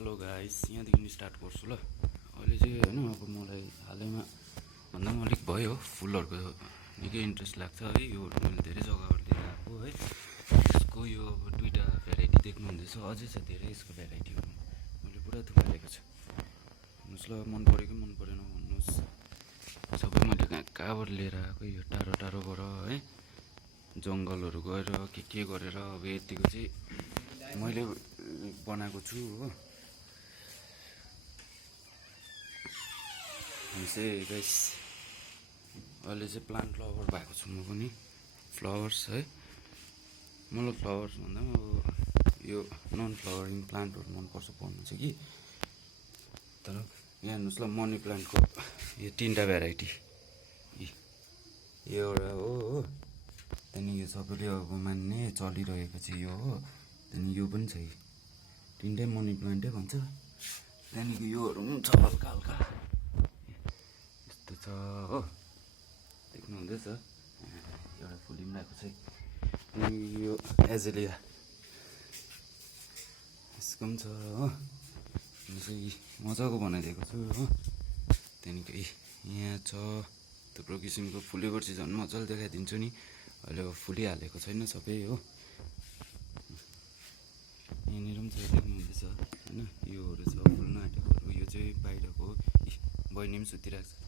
Hello guys, यहाँदेखि start गर्छु ल। अहिले चाहिँ होइन, अब मलाई हालैमा भन्दा पनि अलिक भयो फुलहरूको निकै इन्ट्रेस्ट लाग्छ है। यो मैले धेरै जग्गाबाट लिएर आएको है। यसको यो अब दुईवटा भेराइटी देख्नुहुँदैछ, अझै छ धेरै यसको भेराइटीहरू। मैले पुरा थुपारेको छु। भन्नुहोस् ल, मन पऱ्यो कि मन परेन भन्नुहोस्। सबै मैले कहाँबाट लिएर आएको, यो टाढो टाढोबाट है, जङ्गलहरू गएर के गरेर अब यतिको चाहिँ मैले बनाएको छु हो। चाहिँ गाइस अहिले चाहिँ प्लान्ट लभर भएको छु म पनि। फ्लावर्स है, मलाई फ्लावर्स भन्दा पनि अब यो नन फ्लावरिङ प्लान्टहरू मनपर्छ पढ्नु चाहिँ कि। तर यहाँ हेर्नुहोस् ल, मनी प्लान्टको यो तिनवटा भेराइटी, यो एउटा हो। त्यहाँदेखि यो सबैले अब मान्ने चलिरहेको चाहिँ यो हो। त्यहाँदेखि यो पनि छ, तिनटै मनी प्लान्टै भन्छ। त्यहाँदेखि योहरू पनि छ हल्का हल्का यस्तो छ हो, देख्नुहुँदैछ। एउटा फुली पनि आएको छ। अनि यो एजेलिया यसको पनि छ हो। चाहिँ मजाको बनाइदिएको छु हो। त्यहाँदेखि यहाँ छ थुप्रो किसिमको फुलेको चाहिँ झन् मजाले देखाइदिन्छु नि। अहिले अब फुलिहालेको छैन सबै हो। यहाँनिर पनि छ, देख्नुहुँदैछ होइन। योहरू छ फुल्न आँटेकोहरू। यो चाहिँ बाहिरको बहिनी पनि सुतिरहेको छ।